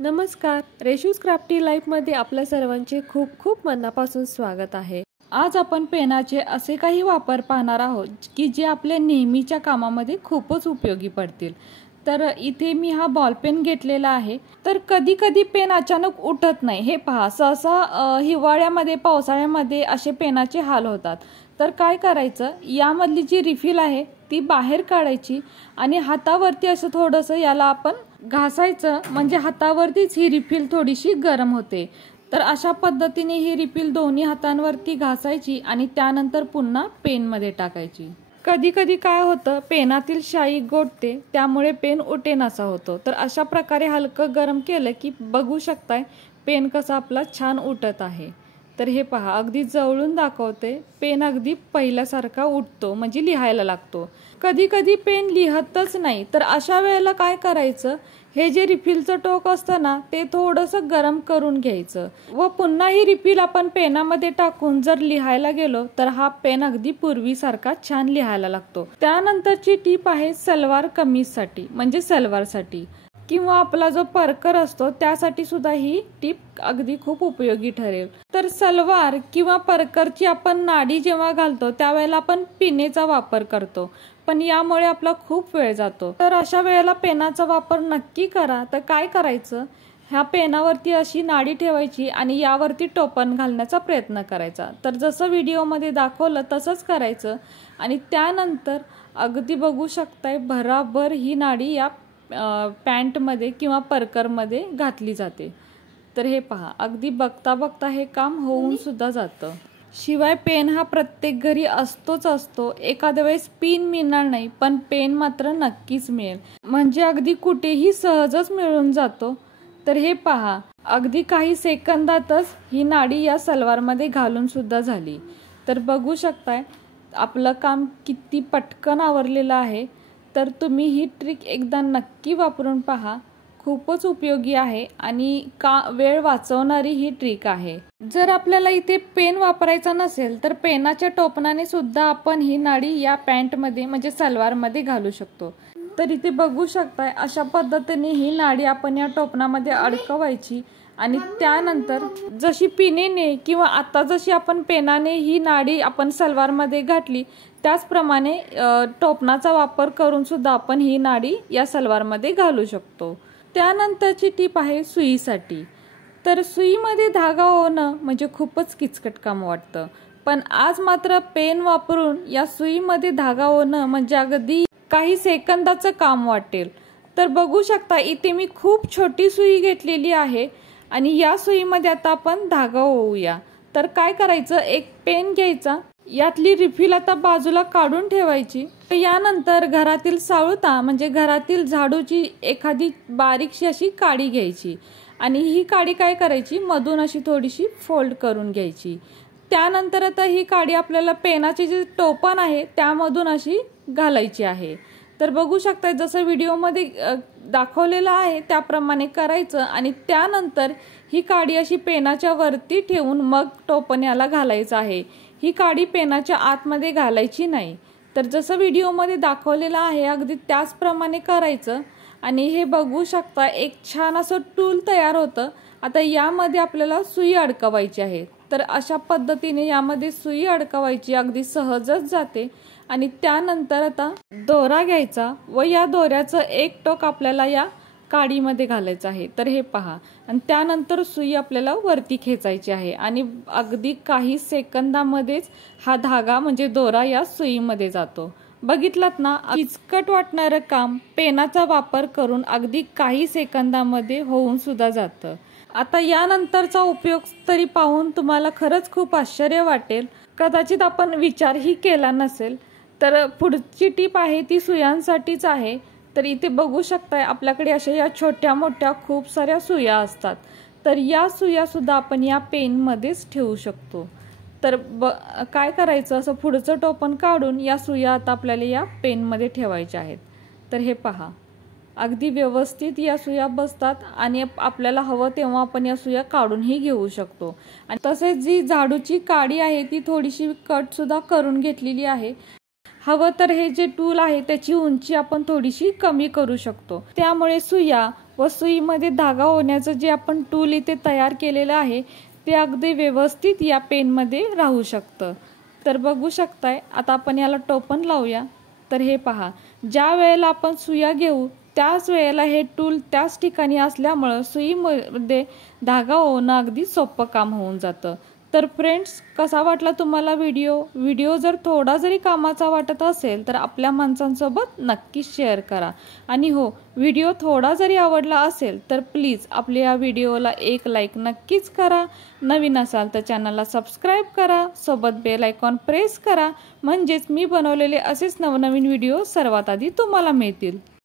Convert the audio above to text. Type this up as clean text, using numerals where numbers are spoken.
नमस्कार, रेशूज क्राफ्टी लाईफमध्ये आपल्या सर्वांचे खूप खूप मनापासून स्वागत आहे। आज आपण पेनाचे असे काही वापर पाहणार आहोत की जे आपल्या नेहमीच्या कामामध्ये खूपच उपयोगी पडतील। तर इथे मी हा बॉल पेन घेतलेला आहे। तर कधी कधी पेन अचानक उठत नाही, हे पहा। सहसा हिवाळ्यामध्ये पावसाळ्यामध्ये असे पेनाचे हाल होतात। तर काय करायचं, यामधली जी रिफिल आहे ती बाहेर काढायची आणि हातावरती असं थोडंसं याला आपण घासायचं, म्हणजे हातावरतीच ही रिफिल थोडीशी गरम होते। तर अशा पद्धतीने ही रिफिल दोन्ही हातांवरती घासायची आणि त्यानंतर पुन्हा पेनमध्ये टाकायची। कधी कधी काय होतं, पेनातील शाई गोठते, त्यामुळे पेन उठेनासा होतो। तर अशा प्रकारे हलकं गरम केलं की बघू शकताय पेन कसा आपला छान उठत आहे। तर हे पहा, अगदी जवळून दाखवते, पेन अगदी पहिल्यासारखा उठतो, म्हणजे लिहायला लागतो। कधी कधी पेन लिहतच नाही, तर अशा वेळेला काय करायचं, हे जे रिफिलचं टोक असतं ना ते थोडंसं गरम करून घ्यायचं व पुन्हा ही रिफिल आपण पेनामध्ये टाकून जर लिहायला गेलो तर हा पेन अगदी पूर्वीसारखा छान लिहायला लागतो। त्यानंतरची टीप आहे सलवार कमीजसाठी, म्हणजे सलवारसाठी किंवा आपला जो परकर असतो त्यासाठी सुद्धा ही टीप अगदी खूप उपयोगी ठरेल। तर सलवार किंवा परकरची आपण नाडी जेव्हा घालतो त्यावेळेला आपण पिनेचा वापर करतो, पण यामुळे आपला खूप वेळ जातो। तर अशा वेळेला पेनाचा वापर नक्की करा। तर काय करायचं, ह्या पेनावरती अशी नाडी ठेवायची आणि यावरती टोपण घालण्याचा प्रयत्न करायचा। तर जसं व्हिडिओमध्ये दाखवलं तसंच करायचं आणि त्यानंतर अगदी बघू शकताय भराभर ही नाडी या पॅन्टमध्ये किंवा परकरमध्ये घातली जाते। तर हे पहा, अगदी बघता बघता हे काम होऊन सुद्धा जातं। शिवाय पेन हा प्रत्येक घरी असतोच असतो। एखाद्या वेळेस पिन मिळणार नाही, पण पेन मात्र नक्कीच मिळेल, म्हणजे अगदी कुठेही सहजच मिळून जातो। तर हे पहा, अगदी काही सेकंदातच ही नाडी या सलवारमध्ये घालून सुद्धा झाली। तर बघू शकताय आपलं काम किती पटकन आवरलेलं आहे। तर तुम्ही ही ट्रिक एकदा नक्की वापरून पहा, खूपच उपयोगी आहे आणि वेळ वाचवणारी ही ट्रिक आहे। जर आपल्याला इथे पेन वापरायचा नसेल तर पेनाच्या टोपणाने सुद्धा आपण ही नाडी या पॅन्टमध्ये म्हणजे सलवारमध्ये घालू शकतो। तर इथे बघू शकताय अशा पद्धतीने ही नाडी आपण या टोपणामध्ये अडकवायची आणि त्यानंतर जशी पिनेने किंवा आता जशी आपण पेनाने ही नाडी आपण सलवारमध्ये घातली त्याचप्रमाणे टोपणाचा वापर करून सुद्धा आपण ही नाडी या सलवारमध्ये घालू शकतो। त्यानंतरची टीप आहे सुईसाठी। तर सुईमध्ये धागा होणं म्हणजे खूपच किचकट काम वाटतं, पण आज मात्र पेन वापरून या सुईमध्ये धागा होणं म्हणजे अगदी काही सेकंदाचं काम वाटेल। तर बघू शकता इथे मी खूप छोटी सुई घेतलेली आहे आणि या सुईमध्ये आता आपण धागा होऊया। तर काय करायचं, एक पेन घ्यायचा, यातली रिफिल आता बाजूला काढून ठेवायची। यानंतर घरातील साळुता म्हणजे घरातील झाडूची एखादी बारीकशी अशी काडी घ्यायची आणि ही काडी काय करायची, मधून अशी थोडीशी फोल्ड करून घ्यायची। त्यानंतर आता ही काडी आपल्याला पेनाचे जे टोपण आहे त्यामधून अशी घालायची आहे। तर बघू शकता जसं व्हिडिओमध्ये दाखवलेलं आहे त्याप्रमाणे करायचं आणि त्यानंतर ही काडी अशी पेनाच्या वरती ठेवून मग टोपण याला घालायचं आहे। ही काडी पेनाच्या आतमध्ये घालायची नाही। तर जसं व्हिडिओमध्ये दाखवलेलं आहे अगदी त्याचप्रमाणे करायचं आणि हे बघू शकता एक छान असं टूल तयार होतं। आता यामध्ये आपल्याला सुई अडकवायची आहे। तर अशा पद्धतीने यामध्ये सुई अडकवायची, अगदी सहजच जाते। आणि त्यानंतर आता दोरा घ्यायचा व या दोऱ्याचं एक टोक आपल्याला या काडीमध्ये घालायचं आहे। तर हे पहा, आणि त्यानंतर सुई आपल्याला वरती खेचायची आहे आणि अगदी काही सेकंदामध्येच हा धागा म्हणजे दोरा या सुईमध्ये जातो। बघितलात ना, किचकट वाटणारं काम पेनाचा वापर करून अगदी काही सेकंदामध्ये होऊन सुद्धा जातं। आता यानंतरचा उपयोग तरी पाहून तुम्हाला खरंच खूप आश्चर्य वाटेल, कदाचित आपण विचारही केला नसेल। तर पुढची टीप आहे ती सुयांसाठीच आहे। तर इथे बघू शकताय आपल्याकडे अशा या छोट्या मोठ्या खूप साऱ्या सुया असतात। तर या सुया सुद्धा आपण या पेनमध्येच ठेवू शकतो। तर काय करायचं, असं पुढचं टोपण काढून या सुया आता आपल्याला या पेनमध्ये ठेवायच्या आहेत। तर हे पहा, अगदी व्यवस्थित या सुया बसतात आणि आपल्याला हवं तेव्हा आपण या सुया काढूनही घेऊ शकतो। आणि तसेच जी झाडूची काडी आहे ती थोडीशी कट सुद्धा करून घेतलेली आहे। हवं तर हे जे टूल आहे त्याची उंची आपण थोडीशी कमी करू शकतो, त्यामुळे सुया व सुईमध्ये धागा होण्याचं जे आपण टूल इथे तयार केलेलं आहे ते अगदी व्यवस्थित या पेनमध्ये राहू शकतं। तर बघू शकताय, आता आपण याला टोपण लावूया। तर हे पहा, ज्या वेळेला आपण सुया घेऊ त्याच वेळेला हे टूल त्याच ठिकाणी असल्यामुळे सुईमध्ये धागा होणं अगदी सोपं काम होऊन जातं। तर फ्रेंड्स, कसा वाटला तुम्हाला व्हिडिओ जर थोडा जरी कामाचा वाटत असेल तर आपल्या माणसांसोबत नक्की शेअर करा। आणि हो, व्हिडिओ थोडा जरी आवडला असेल तर प्लीज आपल्या या व्हिडिओला एक लाईक नक्कीच करा। नवीन असाल तर चॅनलला सबस्क्राईब करा, सोबत बेल आयकॉन प्रेस करा, म्हणजेच मी बनवलेले असेच नवनवीन व्हिडिओ सर्वात आधी तुम्हाला मिळतील।